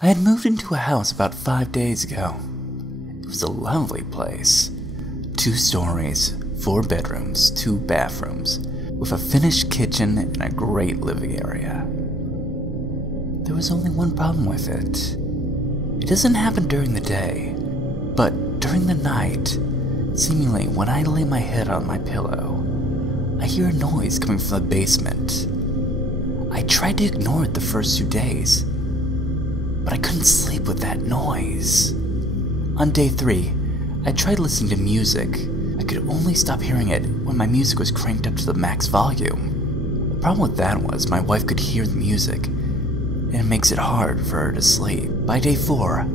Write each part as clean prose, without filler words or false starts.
I had moved into a house about 5 days ago. It was a lovely place. 2 stories, 4 bedrooms, 2 bathrooms, with a finished kitchen and a great living area. There was only one problem with it. It doesn't happen during the day, but during the night, seemingly when I lay my head on my pillow, I hear a noise coming from the basement. I tried to ignore it the first 2 days, but I couldn't sleep with that noise. On day 3, I tried listening to music. I could only stop hearing it when my music was cranked up to the max volume. The problem with that was my wife could hear the music, and it makes it hard for her to sleep. By day 4,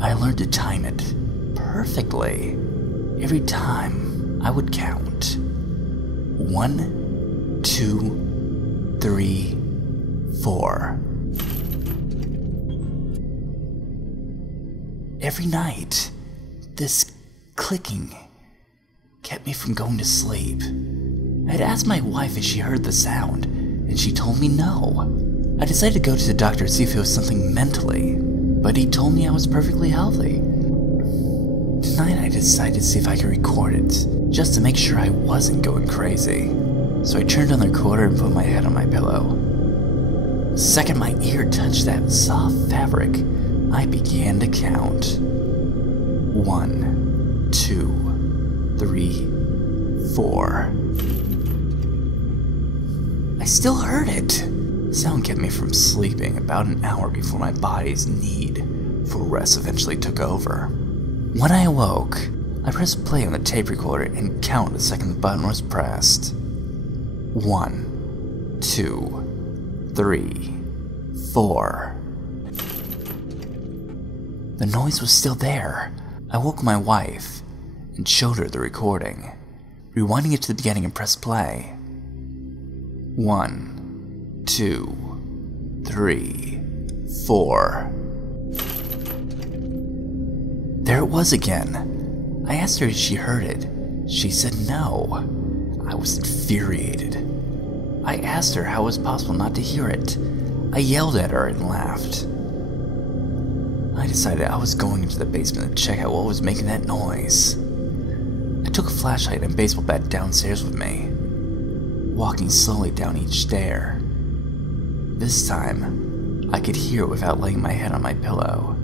I learned to time it perfectly. Every time I would count 1, 2, 3, 4. Every night, this clicking kept me from going to sleep. I had asked my wife if she heard the sound, and she told me no. I decided to go to the doctor to see if it was something mentally, but he told me I was perfectly healthy. Tonight I decided to see if I could record it, just to make sure I wasn't going crazy. So I turned on the recorder and put my head on my pillow. The second my ear touched that soft fabric, I began to count. 1, 2, 3, 4. I still heard it. The sound kept me from sleeping about an hour before my body's need for rest eventually took over. When I awoke, I pressed play on the tape recorder and counted the second the button was pressed. 1, 2, 3, 4. The noise was still there. I woke my wife and showed her the recording, rewinding it to the beginning and pressed play. 1, 2, 3, 4. There it was again. I asked her if she heard it. She said no. I was infuriated. I asked her how it was possible not to hear it. I yelled at her and laughed. I decided I was going into the basement to check out what was making that noise. I took a flashlight and baseball bat downstairs with me, walking slowly down each stair. This time, I could hear it without laying my head on my pillow.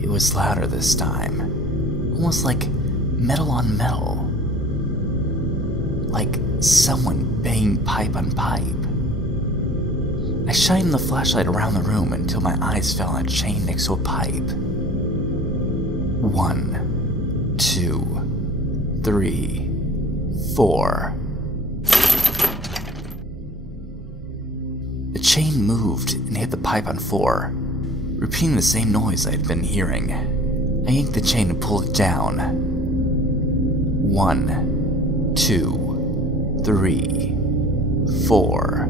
It was louder this time, almost like metal on metal, like someone banging pipe on pipe. I shined the flashlight around the room until my eyes fell on a chain next to a pipe. 1, 2, 3, 4. The chain moved and hit the pipe on 4, repeating the same noise I had been hearing. I yanked the chain and pulled it down. 1, 2, 3, 4.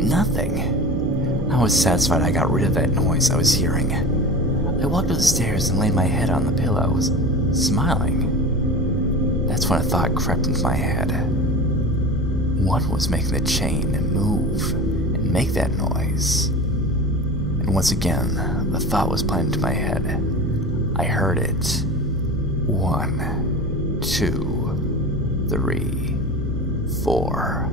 Nothing. I was satisfied I got rid of that noise I was hearing. I walked up the stairs and laid my head on the pillows, smiling. That's when a thought crept into my head. What was making the chain move and make that noise? And once again, the thought was planted into my head. I heard it. 1, 2, 3, 4.